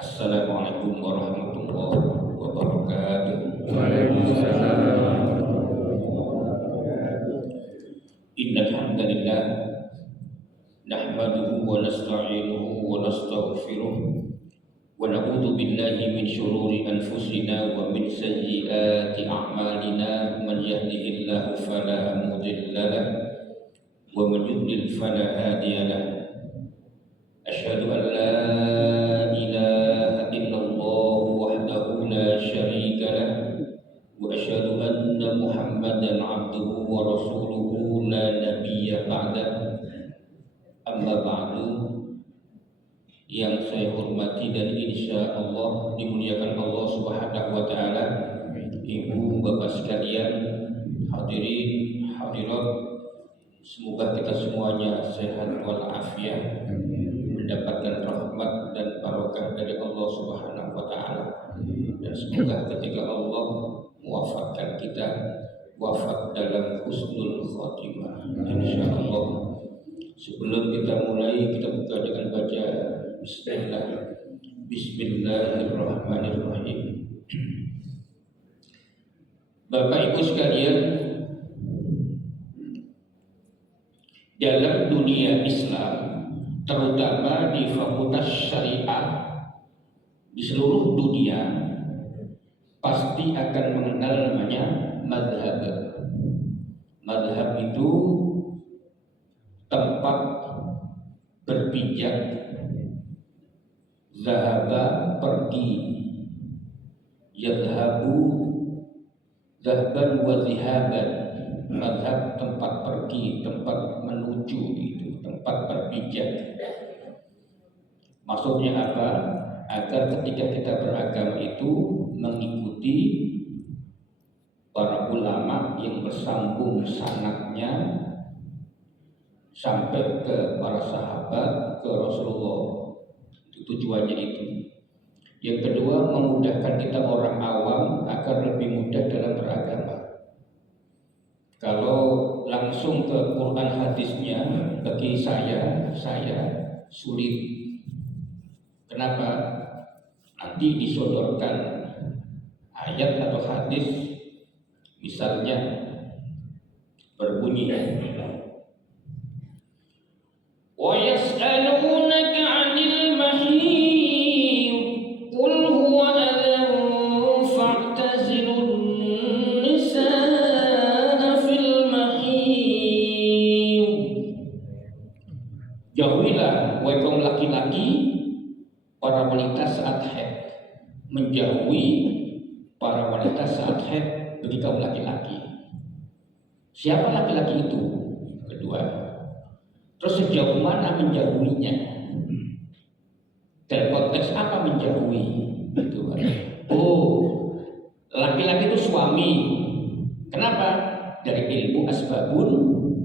Assalamualaikum warahmatullahi wabarakatuh. Waalaikumsalam. Innal hamdalillah nahmaduhu wa nasta'inuhu wa nastaghfiruh wa na'udzu billahi min shururi anfusina wa min sayyiati a'malina. Man yahdihillahu fala mudilla lahu wa man yudlil fala hadiya lahu. Asyhadu an la ilaha illallah wahdahu la syarika lahu wa asyhadu anna Muhammadan abduhu wa rasuluhu la nabiyya ba'dah. Amma ba'du. Yang saya hormati dan insya Allah dimuliakan Allah Subhanahu wa taala, ibu bapak sekalian, hadirin hadirat, semoga kita semuanya sehat walafiat, mendapatkan rahmat dan barokah dari Allah Subhanahu wa taala, dan semoga ketika Allah mewafatkan kita wafat dalam husnul khotimah insyaallah. Sebelum kita mulai, kita buka dengan baca Bismillahirrahmanirrahim. Bapak Ibu sekalian, dalam dunia Islam, terutama di Fakultas Syariah di seluruh dunia, pasti akan mengenal namanya madhab. Madhab itu tempat berpijak, zahaba pergi, yadhabu zahban wa zihaban. Madhab tempat pergi, tempat menuju, itu tempat berpijak. Maksudnya apa? Agar ketika kita beragama itu mengikuti para ulama yang bersambung sanadnya sampai ke para sahabat, ke Rasulullah. Itu tujuannya itu. Yang kedua, memudahkan kita orang awam agar lebih mudah dalam beragama. Kalau langsung ke Quran hadisnya, bagi saya sulit. Kenapa? Nanti disodorkan ayat atau hadis, misalnya berbunyi, wa yas'alunaka 'anil mahiyid qul huwa adhan fa'tazilun nisaa fil mahiyid. Jauhilah wahai kaum laki-laki para wanita saat haid, menjauhi para wanita saat haid bagi kaum laki-laki. Siapa laki-laki itu? Kedua. Terus sejauh mana menjauhinya? Dalam konteks apa menjauhi? Gitu. Oh, laki-laki itu suami. Kenapa? Dari ilmu asbabun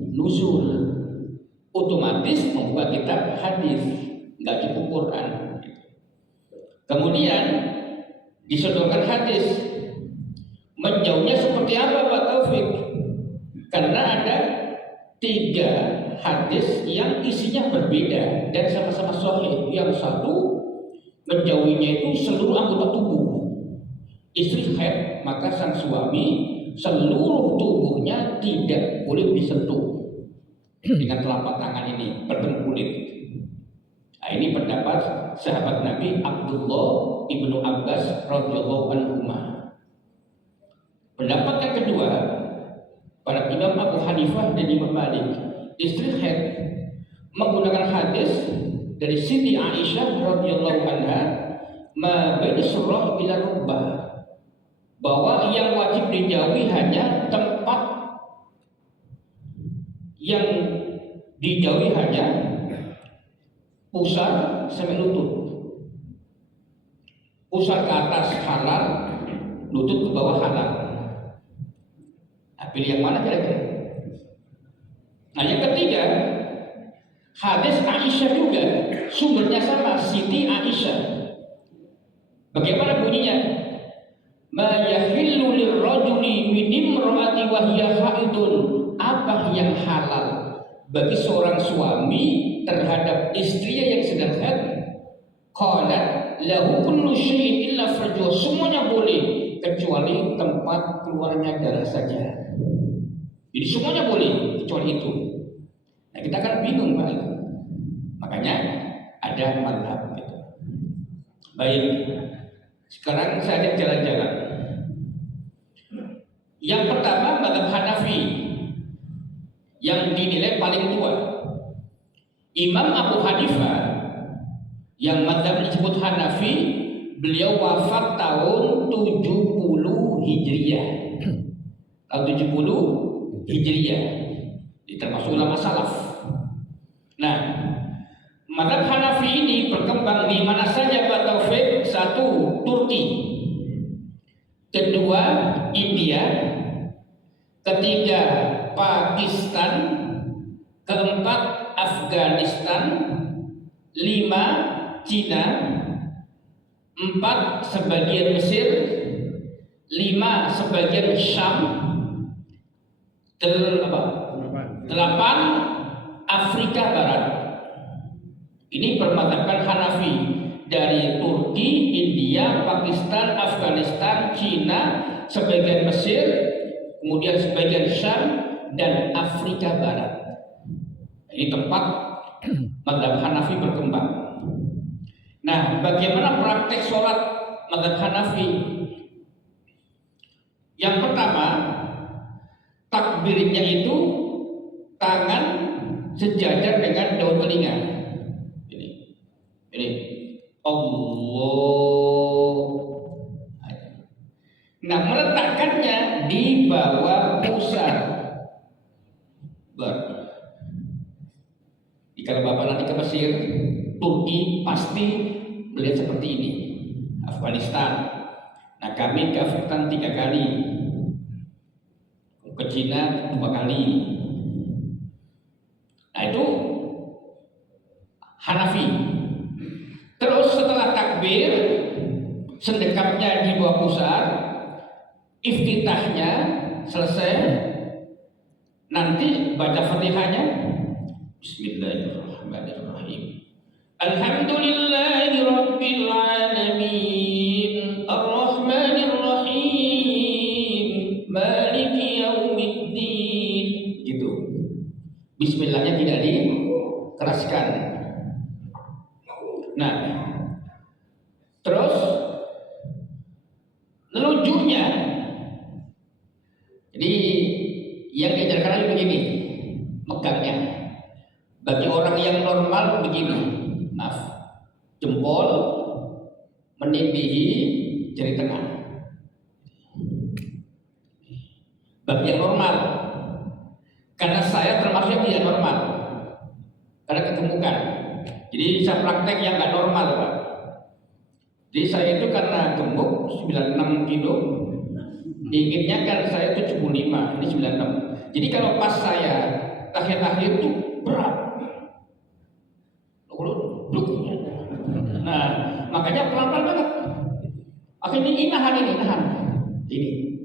nuzul. Otomatis membuat kita hadis, nggak cukup Quran. Kemudian disodorkan hadis. Menjauhnya seperti apa Pak Taufik? Karena ada 3 hadis yang isinya berbeda dan sama-sama sahih. Yang satu menjauhinya itu seluruh anggota tubuh. Istri haid, maka sang suami seluruh tubuhnya tidak boleh disentuh dengan telapak tangan ini, bertemu kulit. Nah, ini pendapat sahabat Nabi Abdullah ibnu Abbas radhiyallahu anhu. Pendapat yang kedua, para Imam Abu Hanifah dan Imam Malik, istri haid menggunakan hadis dari Siti Aisyah radhiyallahu anha, ma baina surah ila rubbah, bahwa yang wajib dijauhi hanya tempat yang dijauhi hanya pusar sampai lutut. Pusar ke atas halal, lutut ke bawah halal. Nah, pilih yang mana kira-kira? Nah, yang ketiga, hadis Aisyah juga, sumbernya sama, Siti Aisyah. Bagaimana bunyinya? Ma yahillu lirrajuli min imra'ati wa hiya haidun. Apa yang halal bagi seorang suami terhadap istrinya yang sedang haid? Qala lahu kullu syai'in illa farjuh. Semuanya boleh kecuali tempat keluarnya darah saja. Jadi semuanya boleh kecuali itu. Nah, kita kan bingung Pak. Makanya ada mazhab gitu. Baik. Sekarang saya ajak jalan-jalan. Yang pertama mazhab Hanafi yang dinilai paling tua. Imam Abu Hanifah yang mazhab disebut Hanafi, beliau wafat tahun 70 Hijriah. Tahun 70 Hijriah. Ini termasuk ulama salaf. Nah, mazhab Hanafi ini berkembang di mana saja Pak Taufik? Satu, Turki. Kedua, India. Ketiga, Pakistan. Keempat, Afghanistan. 5, Cina. 4, sebagian Mesir. 5, sebagian Syam. 8, Afrika Barat. Ini bermadzhabkan Hanafi dari Turki, India, Pakistan, Afghanistan, Cina, sebagian Mesir, kemudian sebagian Syam dan Afrika Barat. Ini tempat mazhab Hanafi berkembang. Nah, bagaimana praktek sholat mazhab Hanafi? Yang pertama, takbirnya itu tangan sejajar dengan daun telinga. Ini Allah. Nah, meletakkannya di bawah pusar. Kalau Bapak nanti ke Mesir, Turki, pasti melihat seperti ini. Afghanistan. Nah, kami ke Afghanistan 3 kali. Ke Cina 2 kali. Nah, itu Hanafi. Terus setelah takbir, sedekapnya di bawah pusar, iftitahnya selesai, nanti baca Fatihahnya. Bismillahirrahmanirrahim. Alhamdulillahi rabbil alamin, arrahmanir rahim, maliki yaumiddin. Gitu. Bismillahnya tidak dikeraskan. Nah, terus nelunjuknya, jadi yang diajarkan lagi begini, megangnya. Bagi orang yang normal begini, maaf, jempol menindihi jari tengah. Bagi yang normal, karena saya termasuk yang tidak normal, karena kegemukan. Jadi saya praktek yang nggak normal, Pak. Jadi saya itu karena gemuk 96 kilo, inginnya kan saya 75, ini 96. Jadi kalau pas saya tahiyat itu berat. Nah, makanya pelan-pelan banget. Akhirnya ini nahan. Ini.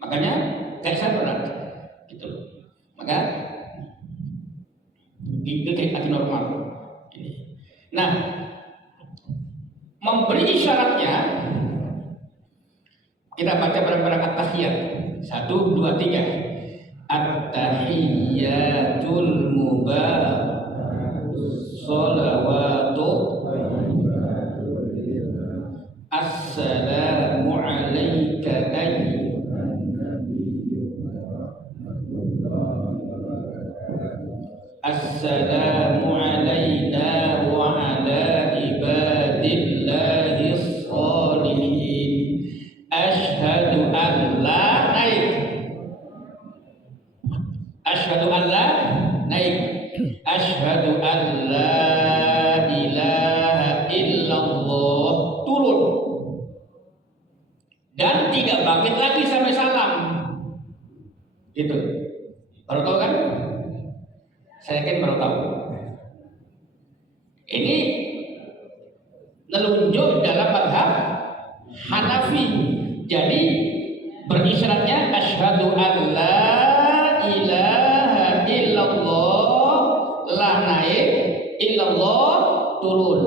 Makanya kayak saya berat, gitu. Maka itu kayak lagi normal. Ini. Nah, memberi isyaratnya, kita baca bareng-bareng at-tahiyat. 1, 2, 3. At-tahiyyatul mubarak. Salawatu Assalamu alaika Assalamu alaina wa ala ibadillahis shalihin. Asyhadu an la Asyhadu an la ilaha illallah. Turun. Dan tidak bangkit lagi sampai salam. Itu baru tahu kan? Saya yakin baru tahu. Ini nelunjuk dalam mazhab Hanafi. Jadi berisyaratnya asyhadu an la ilaha illallah, la naik, illallah turun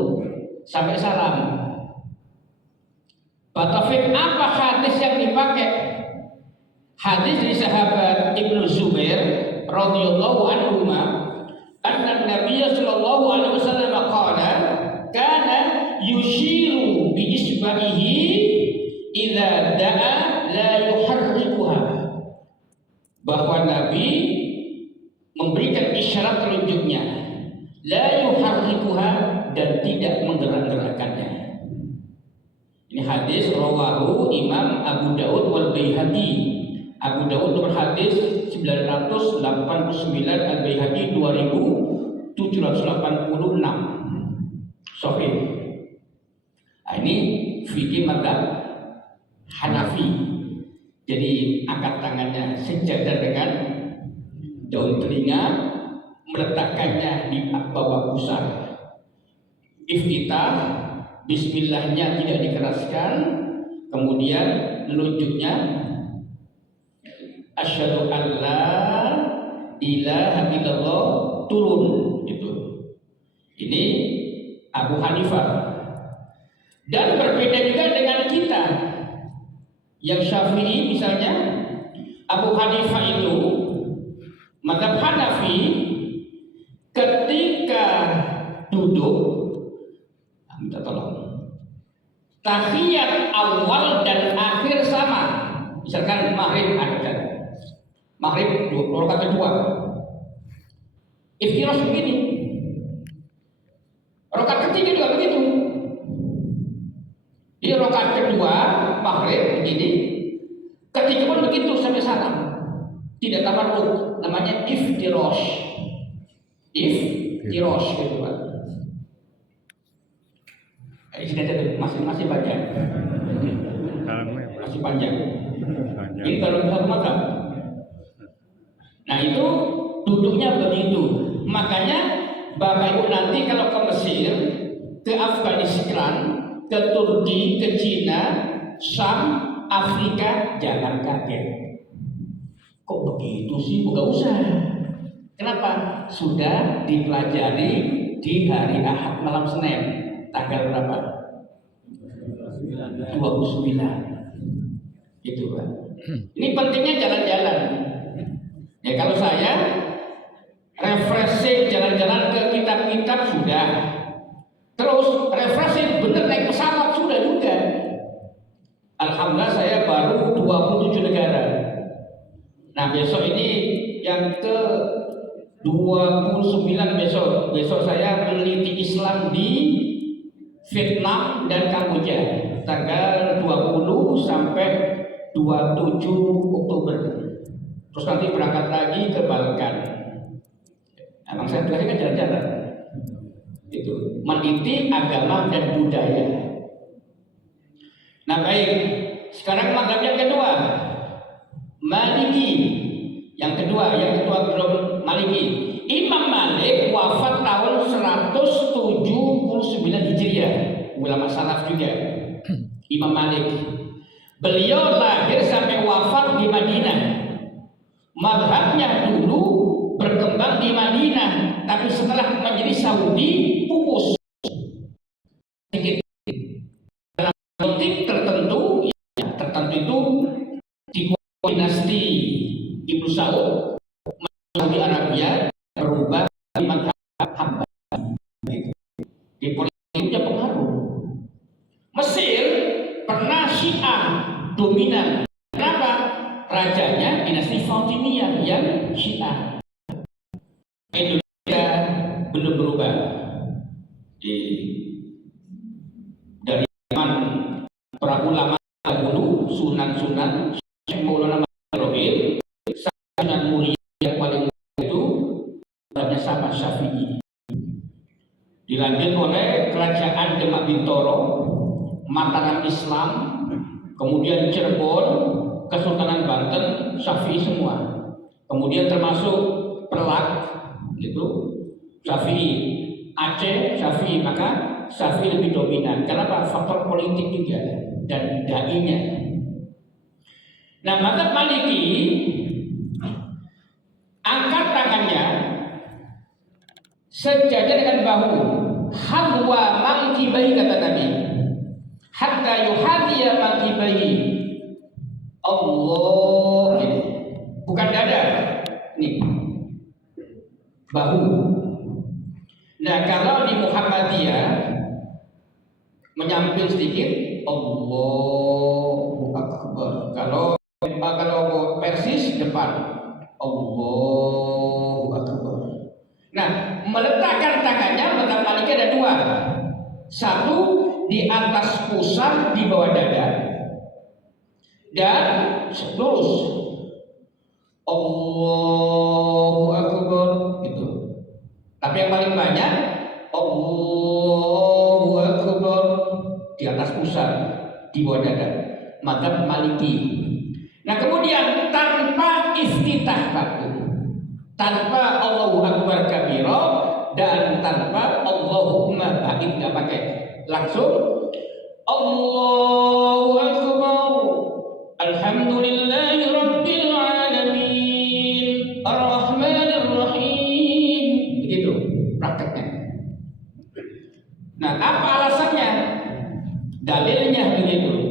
sampai salam. Pak Taufik, apa hadis yang dipakai? Hadis dari sahabat Ibnu Zubair radhiyallahu anhu, anna Nabiy sallallahu alaihi wasallam qala kana yushiru bi isba'ihi idza da'a la yuharrikuha. Bahwa Nabi memberikan isyarat telunjuknya, la yuharrikuha, dan tidak menggerak-gerakkannya. Ini hadis rawahu Imam Abu Daud wal Baihaqi. Abu Daud nomor hadis 989, Al Baihaqi 2786. Sahih. Nah, ini fikih mazhab Hanafi. Jadi angkat tangannya sejajar dengan daun telinga, meletakkannya di bawah pusar. Iftitah, bismillahnya tidak dikeraskan, kemudian telunjuknya asyhadu an la ilaha illallah turun gitu. Ini Abu Hanifah. Dan berbeda juga dengan kita yang Syafi'i misalnya. Abu Hanifah itu mazhab Hanafi ketika duduk, minta tolong, tahiyat awal dan akhir sama. Misalkan maghrib ada, maghrib rakaat kedua, iftirash begini, rakaat ketiga juga begitu. Di rakaat kedua maghrib begini, ketiga pun begitu sampai salam, tidak tabarruk, namanya iftirash. Iftirash gitu Pak. Masih panjang. Masih panjang. Ini kalau kita makan. Nah itu duduknya begitu. Makanya Bapak Ibu nanti kalau ke Mesir, ke Afghanistan, ke Turki, ke Cina, Syam, Afrika, jangan kaget. Kok begitu sih? Enggak usah. Kenapa? Sudah dipelajari di hari Ahad malam Senin. Tanggal berapa? 29. Itu Pak. Ini pentingnya jalan-jalan. Ya kalau saya refreshing jalan-jalan ke kitab-kitab sudah. Terus refreshing bener naik pesawat sudah juga. Alhamdulillah saya baru 27 negara. Nah besok ini yang ke 29 besok. Besok saya meneliti Islam di Vietnam dan Kamboja tanggal 20 sampai 27 Oktober. Terus nanti berangkat lagi ke Balkan. Emang saya belajar kan jalan-jalan. Itu meneliti agama dan budaya. Nah baik, sekarang mazhab yang kedua, Maliki. Yang kedua belum Maliki. Imam Malik wafat tahun 179 Hijriah, ulama salaf juga. Imam Malik. Beliau lahir sampai wafat di Madinah. Mazhabnya dulu berkembang di Madinah, tapi setelah menjadi Saudi pupus. Dalam politik tertentu itu di dinasti Ibnu Saud, Saudi Arabia berubah di mazhab Hambali. Di politiknya pengaruh. Mesir pernah Syiah dominan. Kenapa? Rajanya dinasti Fatimiyah yang Syiah. Indonesia belum berubah. Dari zaman para ulama dahulu, sunan-sunan, Syekh Maulana Rohil, Sunan Muria yang paling itu banyak sama Syafi'i. Dilanjut oleh kerajaan Demak Bintoro, Mataram Islam, kemudian Cirebon, Kesultanan Banten, Syafi'i semua. Kemudian termasuk Pelak, itu Syafi'i. Aceh Syafi'i, maka Syafi'i lebih dominan. Kenapa? Faktor politik juga dan dainya. Nah, maka Maliki angkat tangannya sejajar dengan bahu, hadwa mangkibai kata Nabi, hatta yuhadiya mangkibai. Allah ini bukan dada, nih bahu. Nah, kalau di Muhammadiyah menyamping sedikit, Allahu Akbar. Kalau Persis depan, Allahu Akbar. Nah, meletakkan tangannya menurut Maliki ada dua. Satu di atas pusar di bawah dada dan lurus. Allahu Akbar gitu. Tapi yang paling banyak Allahu Akbar di atas pusar di bawah dada. Mazhab Maliki. Nah, kemudian tanpa iftitah batu, tanpa Allahu Akbar kabira dan tanpa Allahumma ba'id, nggak pakai, langsung Allahu Akbar, alhamdulillahi rabbil alamin, ar-rahmanir rahim, begitu prakteknya. Nah, apa alasannya? Dalilnya begitu.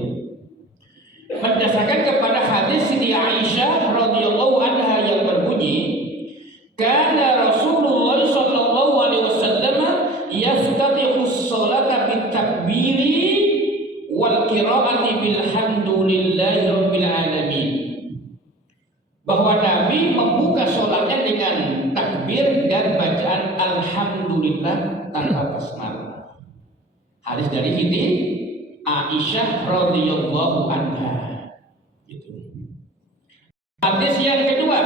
Berdasarkan kepada hadis Siti Aisyah radhiyallahu anha yang berbunyi, kana Rasulullah sallallahu alaihi wasallam yaftatihu as-salata bitakbiri wal qiraati bilhamdulillahi rabbil alamin. Bahwa Nabi membuka salatnya dengan takbir dan bacaan alhamdulillah tanpa basmalah. Hadis dari Siti Aisyah radhiyallahu anha. Hadis yang kedua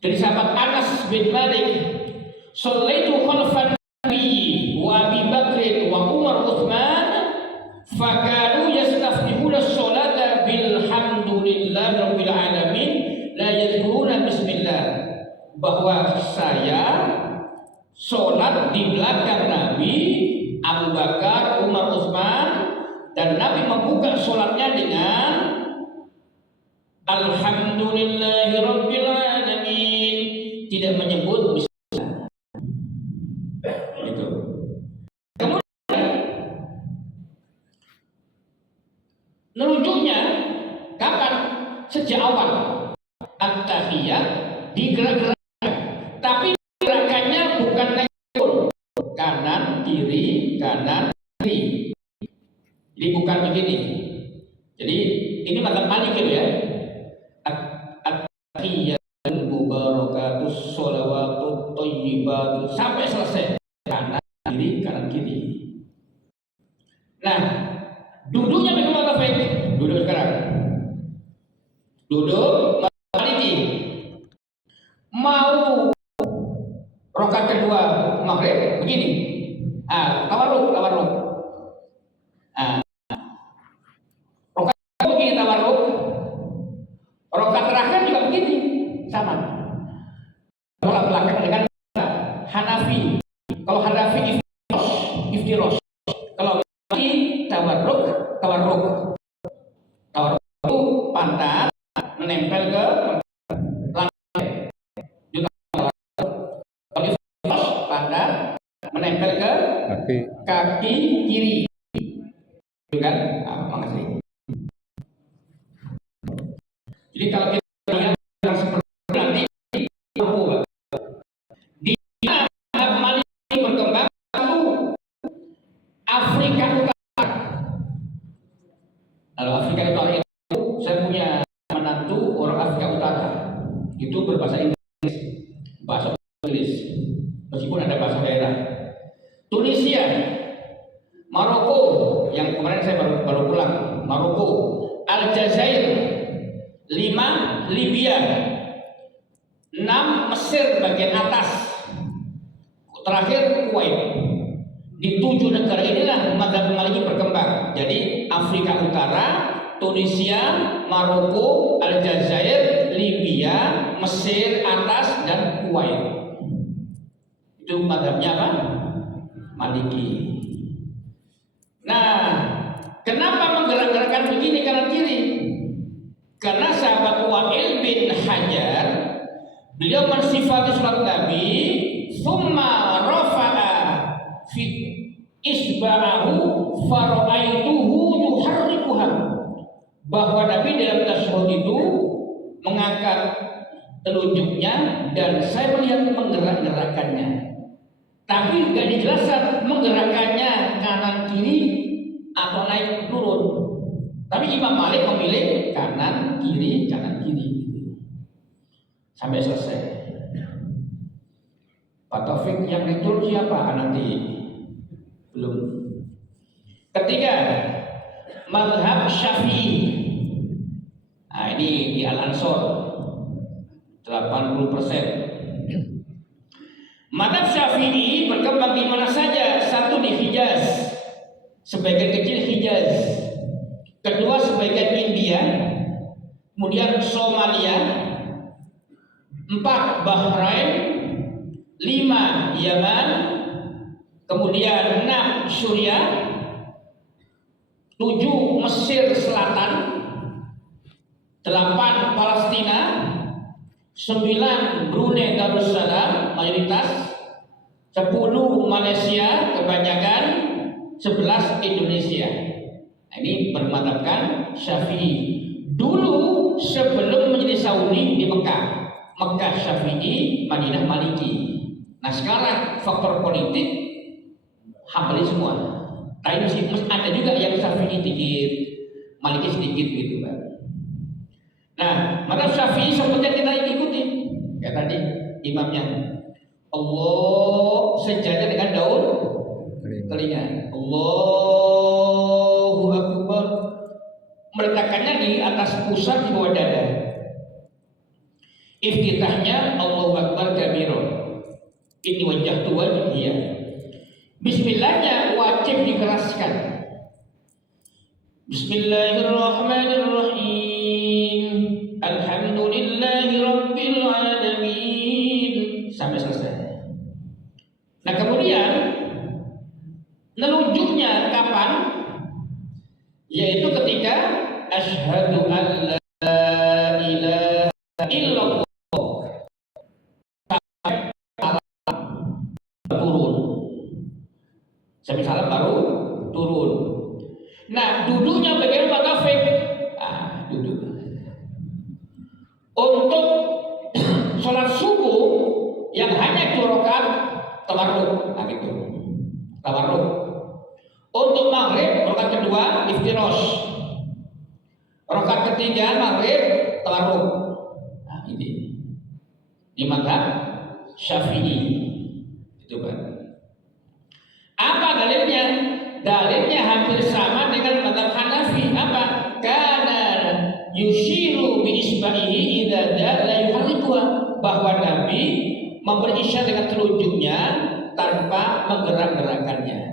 dari sahabat Anas bin Malik, "Shallaitu khalfan Nabi wa Abi Bakr wa Umar Utsman, fakanu yastaftihuna sholata bilhamdulillahi rabbil alamin, la yadhkuruna bismillah." Bahwa saya sholat di belakang Nabi, Abu Bakar, Umar, Utsman, dan Nabi membuka sholatnya dengan alhamdulillahi rabbil alamin, tidak menyebut bismillah. Gitu. Kemudian menunjuknya kapan? Sejak awal at-tahiyat digerak-gerakkan, tapi gerakannya bukan naik turun, kanan kiri kanan kiri. Jadi bukan begini. Jadi ini mazhab Maliki ya. At-tahiyatul mubarakatus sholawatut thayyibatut sampai selesai, kanan kiri. Nah, duduknya bagaimana Taufik? Duduk sekarang. Duduk Maliki. Mau rakaat kedua maghrib begini. Tawarruk. Rakaat begini tawarruk. Rakaat terakhir juga begini, sama. Kalau belakang dengan Hanafi. Kalau Hanafi iftirosh. Kalau Maliki tawarruk itu pantat menempel ke lantai. Kalau iftirosh pantat menempel ke kaki kiri. Itu kan? Makasih. Jadi kalau kita lihat seperti nanti di Maliki berkembang satu Afrika Utara. Kalau Afrika Utara itu saya punya menantu orang Afrika Utara, itu berbahasa Inggris, meskipun ada bahasa daerah. Tunisia, Maroko, yang kemarin saya baru pulang, Maroko, Aljazair, 5 Libya, 6 Mesir bagian atas, terakhir Kuwait. Di 7 negara inilah mazhab Maliki berkembang. Jadi Afrika Utara, Tunisia, Maroko, Aljazair, Libya, Palestina, Mesir atas, dan Kuwait. Itu mazhabnya apa? Maliki. Nah, kenapa menggerak-gerakkan begini kanan kiri? Karena sahabat Wa'il bin Hajar, beliau mensifati surat Nabi, "Tsumma rafa'a fi isba'ahu fara'aituhu yuharrikuha." Bahwa Nabi dalam tasyahud itu mengangkat telunjuknya dan saya melihat menggerak-gerakkannya. Tapi gak dijelaskan menggerakkannya kanan kiri atau naik turun. Tapi Imam Malik memilih kanan kiri sampai selesai. Pak Taufik yang betul siapa? Nanti belum. Ketiga, mazhab Syafi'i. Nah, ini di Al-Ansor 80%. Mazhab Syafi'i berkembang di mana saja. Satu di Hijaz, sebagian kecil Hijaz. Kedua sebagian India, kemudian Somalia, 4 Bahrain, 5 Yaman, kemudian 6 Suriah, 7 Mesir Selatan, 8 Palestina, 9 Brunei Darussalam mayoritas, 10 Malaysia kebanyakan, 11 Indonesia. Nah, ini bermadzhabkan Syafi'i. Dulu sebelum menjadi Saudi di Mekah Syafi'i, Madinah Maliki. Nah, sekarang faktor politik Hambali semua. Tapi masih ada juga yang Syafi'i sedikit, Maliki sedikit gitu, Pak. Nah, mazhab Syafi'i seperti kita ikuti. Kayak tadi imamnya, Allah sejajar dengan daun telinga. Allahu Akbar. Meletakkannya di atas pusat di bawah dada. Iftitahnya Allahu Akbar kabirun. Ini wajah tua dia. Bismillahnya wajib dikeraskan. Bismillahirrahmanirrahim. Alhamdulillahi Rabbil Alamin. Sampai selesai. Nah, kemudian nelunjuknya kapan? Yaitu ketika asyhadu an la ilaha illallah turun. Sampai salam baru turun. Nah, duduknya bagaimana Pak Taufik? Duduk. Untuk sholat subuh yang hanya 2 rakaat tawarruk, gitu. Tawarruk. Untuk maghrib rakaat kedua iftirash. Rakaat ketiga maghrib tawarruk. Nah, ini mazhab Syafi'i. Itu Pak. Apa dalilnya? Dalilnya hampir sama dengan mazhab Hanafi. Apa? Kana yushiru bi isba'ihi idza la yuharrikuha. Bahwa Nabi memberi isyarat dengan telunjuknya tanpa menggerak-gerakkannya.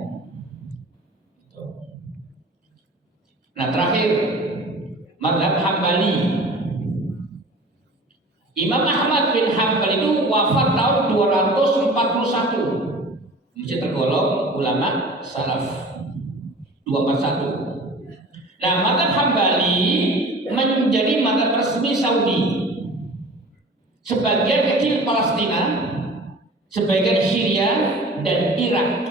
Nah, terakhir mazhab Hambali. Imam Ahmad bin Hanbal itu wafat tahun 241. Masih tergolong ulama salaf 241. Nah, mazhab Hambali menjadi mazhab resmi Saudi. Sebagian kecil Palestina, sebagian Syria dan Irak.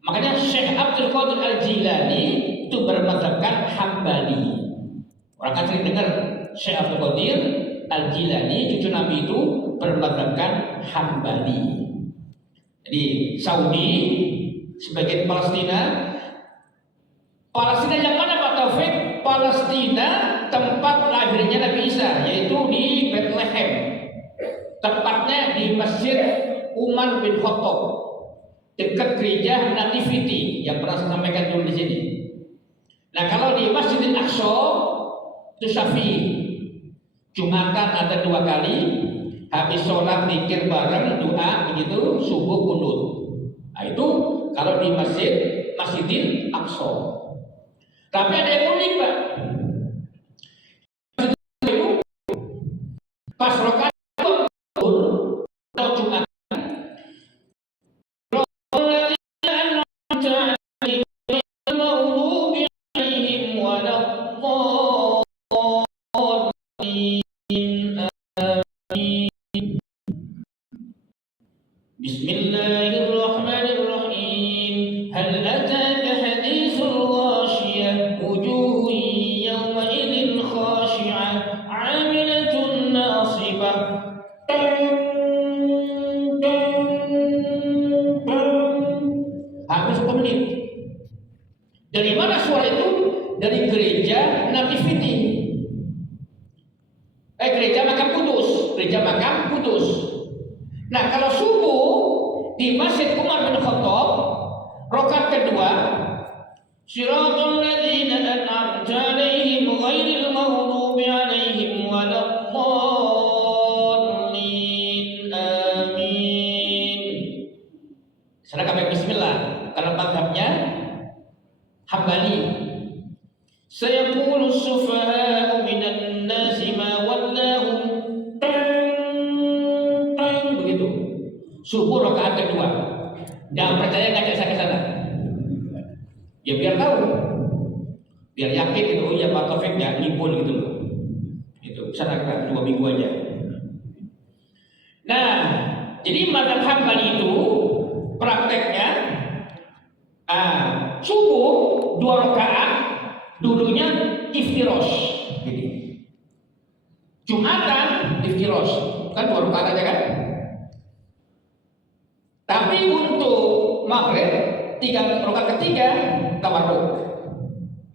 Makanya Syekh Abdul Qadir Al-Jilani itu bermadzhabkan Hambali. Orang kan sering dengar Syekh Abdul Qadir Al-Jilani, cucu Nabi itu bermadzhabkan Hambali. Jadi Saudi, sebagian Palestina. Palestina yang mana Pak Taufik? Palestina tempat lahirnya Nabi Isa, yaitu di Bethlehem. Tepatnya di Masjid Umar bin Khattab, dekat gereja Nativity yang pernah saya sampaikan dulu di sini. Nah, kalau di Masjidil Aqsa itu Syafi'i. Jumatan ada 2 kali, habis sholat zikir bareng, doa begitu, subuh kunut. Nah, itu kalau di Masjidil Aqsa. Tapi ada yang unik, Pak. Pas rakaat atau Jumat Bismillahirrahmanirrahim. Hal ataka hadithul ghashiyah wujuhun yawma idzin khashi'ah 'amilatun nasibah. Hampir 1 menit. Dari mana suara itu? Dari gereja Nativity. Gereja Makam Kudus. Gereja Makam Kudus. Nah, kalau subuh di Masjid Umar bin Khattab, rakaat kedua, Shiratal ladzina an'amta 'alaihim ghairil maghdubi 'alaihim waladdallin. Amin. Sana kami bismillah karena mazhabnya Hambali. Sayaqulu as-sufaha'u minan nasi ma wallahum. Begitu. Subuh rakaat kedua. Jangan percaya ngajak saya ke sana. Ya biar tahu. Biar yakin gitu, oh ya Pak Taufik ya nimpun gitu loh. Itu sana kan 2 minggu aja. Nah, jadi mazhab Hambali itu prakteknya subuh 2 rakaat duduknya iftirosh gitu. Jumatan iftirosh kan 2 rakaat aja kan. Tapi untuk maghrib 3 rakaat ketiga tawarruk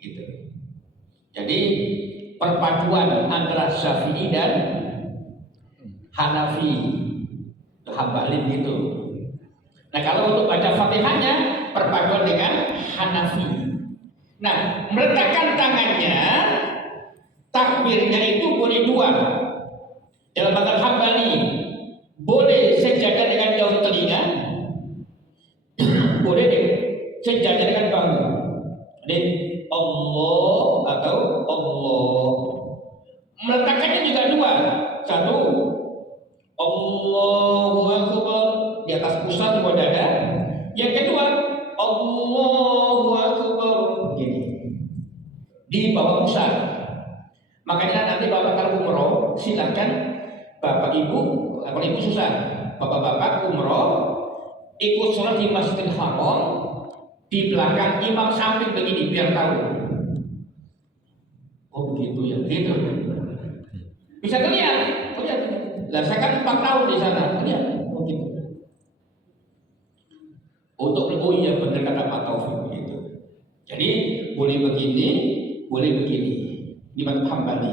gitu. Jadi perpaduan antara Syafi'i dan Hanafi, Hambali gitu. Nah, kalau untuk baca Fatihahnya perpaduan dengan Hanafi. Nah, meletakkan tangannya, takbirnya itu boleh 2. Dalam mazhab Hambali boleh sejajar dengan daun telinga, boleh deh sejajar dengan bambu. Jadi Allah atau Allah. Meletakkannya juga 2. 1 Allahu Akbar di atas pusat di bawah dada. Yang kedua Allahu Akbar gini di bawah pusat. Makanya nanti bapak kalau umroh silakan bapak ibu, kalau ibu susah, bapak-bapak umroh ikut sholat di Masjidil Haram di belakang imam samping begini biar tahu. Oh begitu ya, gitu. Bisa kelihatan. Lah saya kan 4 tahun di sana, lihat. Oh gitu. Untuk oh iya benar kata Pak Taufik begitu. Jadi boleh begini, boleh begini. Di mazhab Hambali.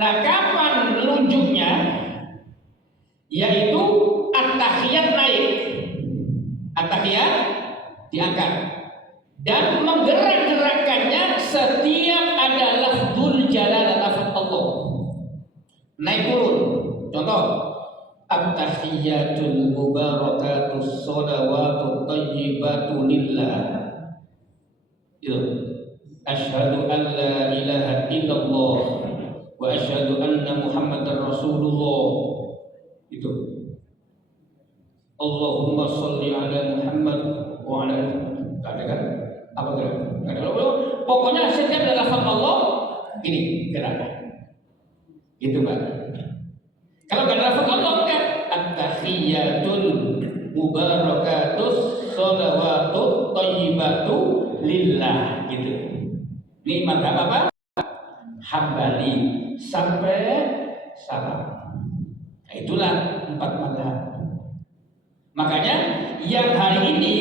Nah, kapan nunjuknya? Yaitu at-tahiyat naik. At-tahiyat diangkat dan menggerak-gerakkannya setiap ada lafzul jalalah lafaz Allah. Naik turun. Contoh, at-tahiyatul mubarakatus shalawatut thayyibatu lillah. Itu. Asyhadu an la ilaha illallah wa asyhadu anna Muhammadar Rasulullah. Itu. Allahumma shalli ala Muhammad wa ala ada kan? Apa gerak? Ada. Pokoknya setiap ada lafaz Allah gini gerakan. Itu Pak. Kalau nggak ada lafaz Allah enggak at-tahiyatul mubarakatus shalawatut thayyibatu lillah gitu. Ini mazhab apa? Hambali sampai salam. Nah, itulah 4 mazhab. Makanya yang hari ini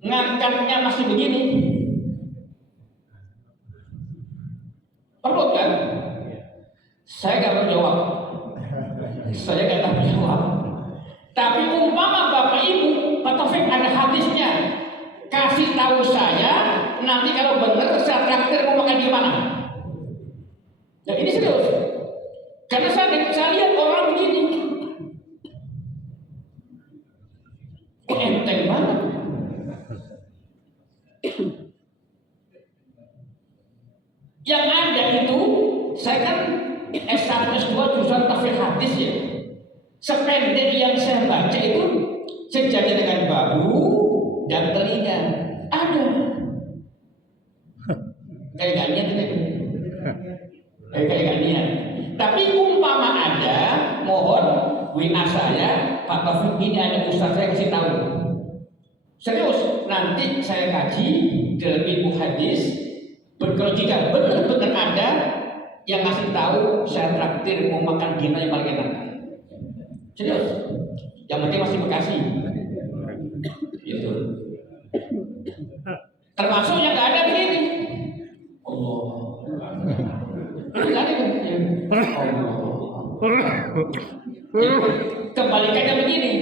ngangkatnya masih begini. Perlu kan? Saya nggak tahu jawab. Saya nggak tahu jawab. Tapi umpama Bapak Ibu, Pak Taufik ada hadisnya, kasih tahu saya. Nanti kalau benar saya traktir mau makan di mana? Nah ini serius. Karena saya lihat orang begini. Kok enteng banget. Yang ada itu, saya kan S1, S2 jurusan tafsir hadis ya. Sependek yang saya baca itu sejajar dengan bahu dan telinga. Ada. Kayak gak niat itu. Kayak gak niat. Tapi umpama ada, mohon WA saya, Pak Taufik ini ada ustaz saya kasih tahu. Serius, nanti saya kaji dalam ilmu hadis. Kalau jika benar-benar ada yang ngasih tahu, saya traktir mau makan dina yang paling enak. Serius, yang penting masih Bekasi. Itu. Termasuk yang nggak ada begini. Allah. Nggak ada begini. Allah. Kebalikannya begini.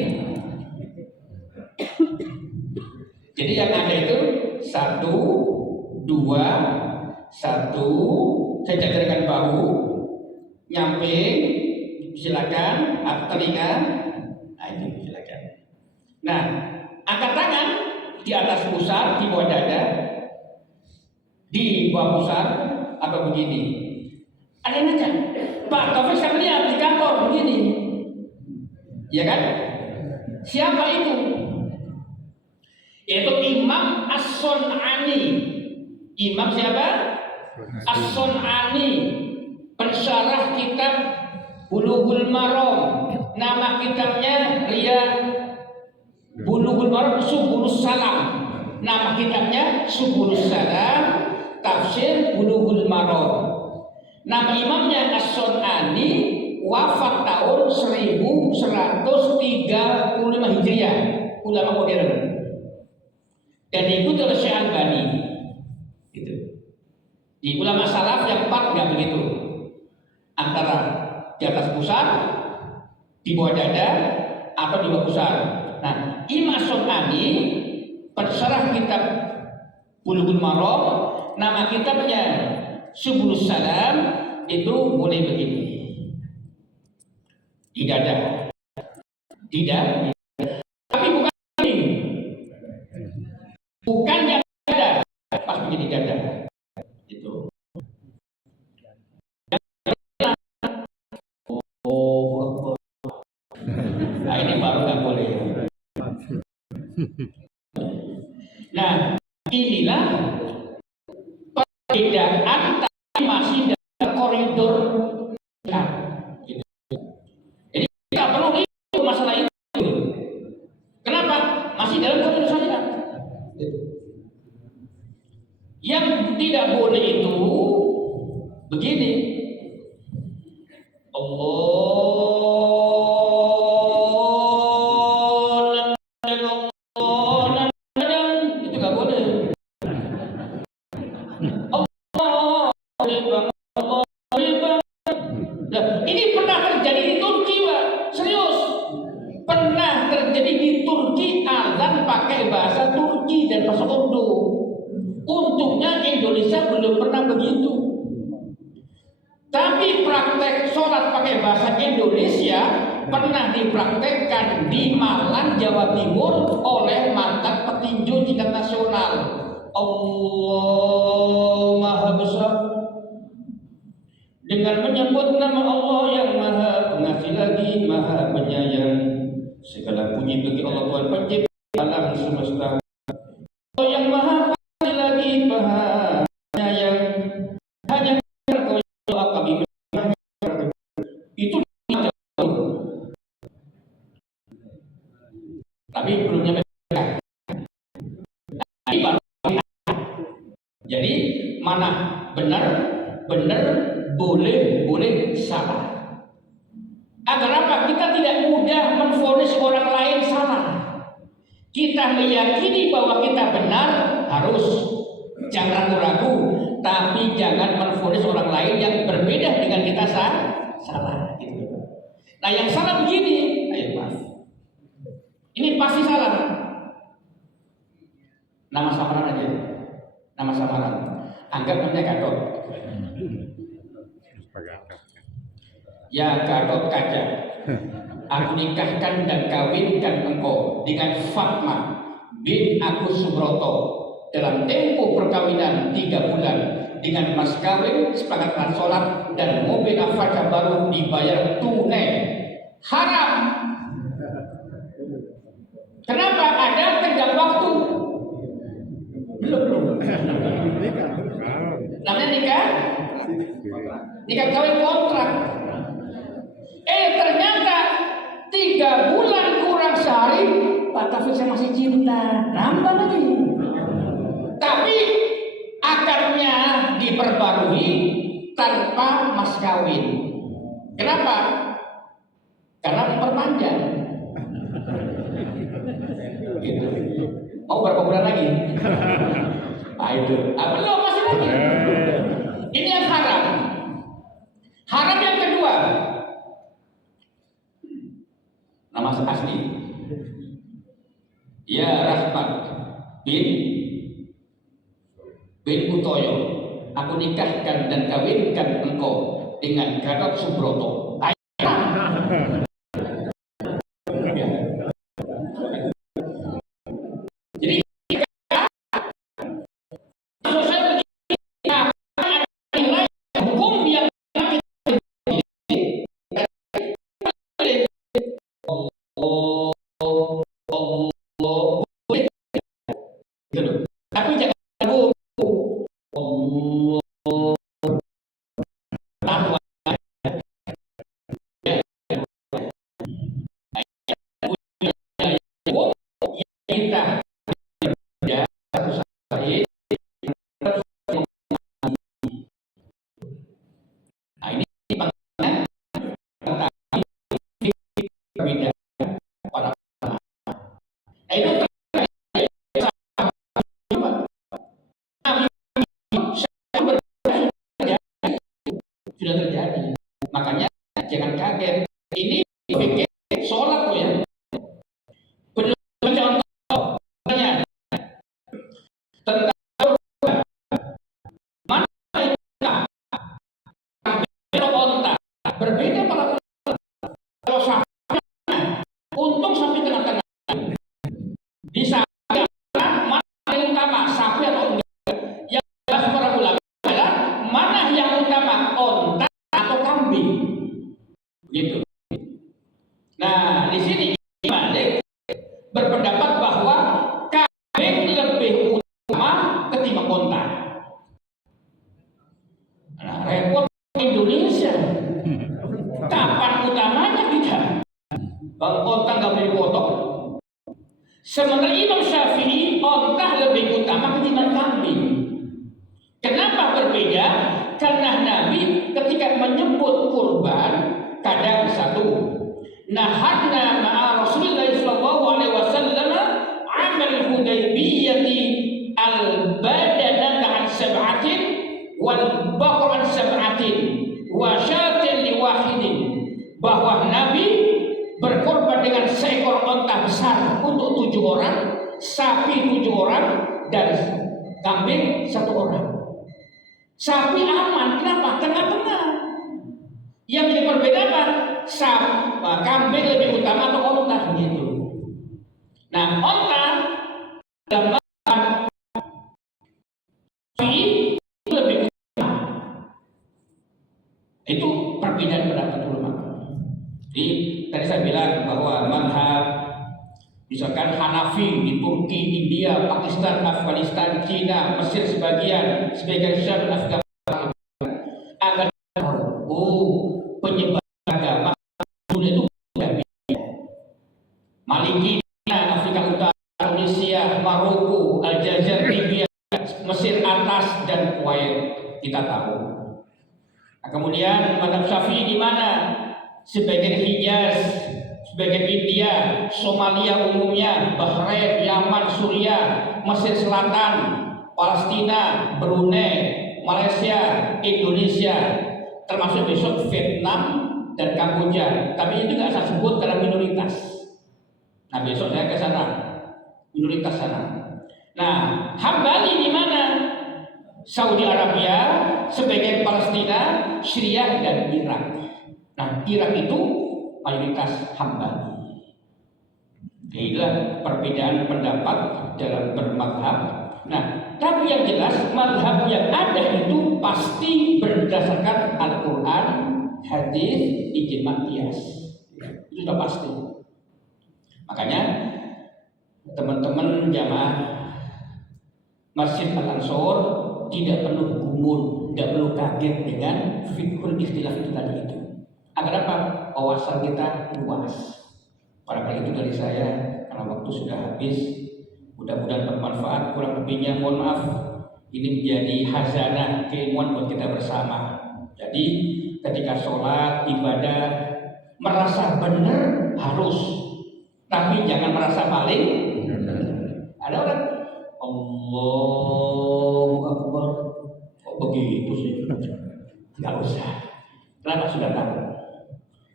Jadi yang ada itu 1, 2, 1, saya jajarkan bahu, nyamping, silakan, atau telinga, nah itu silakan. Nah, angkat tangan di atas pusar, di bawah dada, di bawah pusar, atau begini. Ada yang nanya, Pak Taufik saya lihat di kantor begini, ya kan? Siapa itu? Yaitu Imam As-Sun'ani. Imam siapa? As-Sun'ani, pensyarah kitab Bulughul Maram. Nama kitabnya Bulughul Maram Subulus Salam. Nama kitabnya Subulus Salam, tafsir Bulughul Maram. Nama imamnya As-Sun'ani, wafat tahun 1135 Hijriah, ulama modern. Dan diikuti oleh Syekh Albani. Gitu. Di ulama salaf yang 4 nggak begitu. Antara di atas pusar, di bawah dada, atau di bawah pusar. Nah, Imam As-Sun'ani, pensyarah kitab Bulughul Maram, nama kitabnya Subulus Salam, itu boleh begini. Di dada. Tidak. Tapi bukan ini. Bukan yang dada, pas begini dada. Itu. Oh, nah ini baru nggak boleh. Nah, inilah perbedaan tapi masih dalam koridor. Nah, gitu. Jadi tidak perlu itu masalah itu. Kenapa? Masih dalam koridor syariat. Yang tidak boleh itu begini. Allah itu nggak boleh. Nah, ini pernah terjadi di Turki, Pak. Serius. Pernah terjadi di Turki, azan pakai bahasa Turki dan bahasa Urdu. Untungnya Indonesia belum pernah begitu. Tapi praktek sholat pakai bahasa Indonesia pernah dipraktekkan di Malang, Jawa Timur oleh mantan petinju tingkat nasional. Allah Maha Besar. Dengan menyebut nama Allah yang Maha Pengasih lagi Maha Penyayang. Segala puji bagi Allah Tuhan Pencipta alam semesta. Allah yang Maha Pengasih lagi Maha Penyayang. Hanya Engkau doa kami itu tapi belum nyampe. Jadi mana benar boleh salah. Agar apa? Kita tidak mudah memvonis orang lain salah. Kita meyakini bahwa kita benar, harus jangan ragu-ragu, tapi jangan memvonis orang lain yang berbeda dengan kita salah. Gitu. Nah yang salah begini, ayo maaf. Ini pasti salah. Nama samaran aja. Nama samaran. Anggap namanya Gatot. Ya Gatot Kaca, aku nikahkan dan kawinkan engkau dengan Fatma bin Agus Subroto dalam tempo perkawinan 3 bulan dengan mas kawin, sepakatan sholat dan mobil Avanza baru dibayar tunai. Haram. Kenapa? Ada tenggang waktu. Belum. Namanya nikah? Nikah kawin kontrak. Ternyata 3 bulan kurang sehari, Pak Taufik saya masih cinta. Nambah lagi. Tapi akarnya diperbarui tanpa mas kawin. Kenapa? Karena memperpanjang. Gitu. Mau berapa bulan lagi? Nah itu. Belum, masih lagi. Ini yang haram. Haram yang kedua. Nama asli. Ya Rahmat bin Utoyo. Aku nikahkan dan kawinkan engkau dengan Gatot Subroto. Jadi hukum yang tapi jangan sudah terjadi. Makanya jangan kaget. Ini bikin sholat tuh ya. Contohnya tentang mana onta berbeda para ulama. Kalau sapi untung sapi tengah-tengah. Di sapi mana yang utama, sapi atau enggak? Yang jelas para ulama adalah mana yang utama, onta atau kambing. Gitu. Nah, di sini Malik berpendapat bahwa kambing lebih utama ketimbang onta. Nah, repot Indonesia. Kapan utamanya kita? Bang onta nggak boleh dipotong. Sementara Imam Syafi'i onta lebih utama ketimbang kambing. Kenapa berbeda? Karena Nabi ketika menyebut kurban kadang satu. Nahadna ma'a Rasulullah sallallahu alaihi wasallam amal Hudaybiyati al-badanata an sab'atin wal baqar an sab'atin wa syatin li wahidin, bahwa Nabi berkorban dengan seekor onta besar untuk 7 orang, sapi 7 orang, dan kambing 1 orang. Sapi aman, kenapa? Tengah-tengah. Yang jadi berbeda apa? Kambing lebih utama atau onta gitu. Nah, onta dalam sapi lebih utama. Itu perbedaan pendapat ulama. Jadi tadi saya bilang bahwa mazhab misalkan Hanafi di Turki, India, Pakistan, Afghanistan, Cina, Mesir sebagian Syam, Afghanistan akan penyebaran agama dunia itu tidak bisa. Maliki, Afrika Utara, Indonesia, Maroko, Aljazair, Libya, Mesir atas dan Kuwait kita tahu. Nah, kemudian mazhab Syafi'i di mana? Sebagian Hijaz, sebagian India, Somalia umumnya, Bahrain, Yaman, Suriah, Mesir Selatan, Palestina, Brunei, Malaysia, Indonesia, termasuk besok Vietnam dan Kamboja. Tapi itu nggak saya sebut karena minoritas. Nah besok saya ke sana, minoritas sana. Nah, Hambali di mana? Saudi Arabia, sebagian Palestina, Syria dan Irak. Nah, Irak itu mayoritas Hambali. Inilah perbedaan pendapat dalam bermadhab. Nah, tapi yang jelas madhab yang ada itu pasti berdasarkan Al-Quran, hadis ijma qiyas. Itu sudah pasti. Makanya teman-teman jamaah Masjid Al-Ansor tidak perlu gumul, tidak perlu kaget dengan fiqhul ikhtilaf itu tadi itu. Agar apa? Wawasan kita luas. Barangkali itu dari saya, karena waktu sudah habis. Mudah-mudahan bermanfaat. Kurang lebihnya mohon maaf. Ini menjadi khazanah keilmuan buat kita bersama. Jadi ketika sholat, ibadah, merasa benar harus, tapi jangan merasa paling. Ada orang Allahu Akbar, kok begitu sih? Nggak usah. Kenapa? Sudah tahu.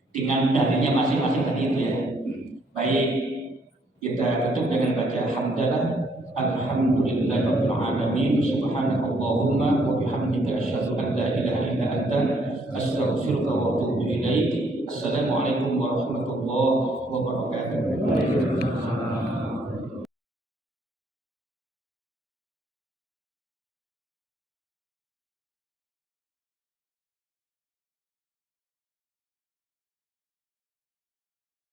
Dengan dalilnya masing-masing tadi itu ya. Baik, kita tutup dengan baca hamdalah. Alhamdulillahirabbil alamin. Subhanakallahumma wa bihamdika asyhadu an la ilaha illa anta astaghfiruka wa atubu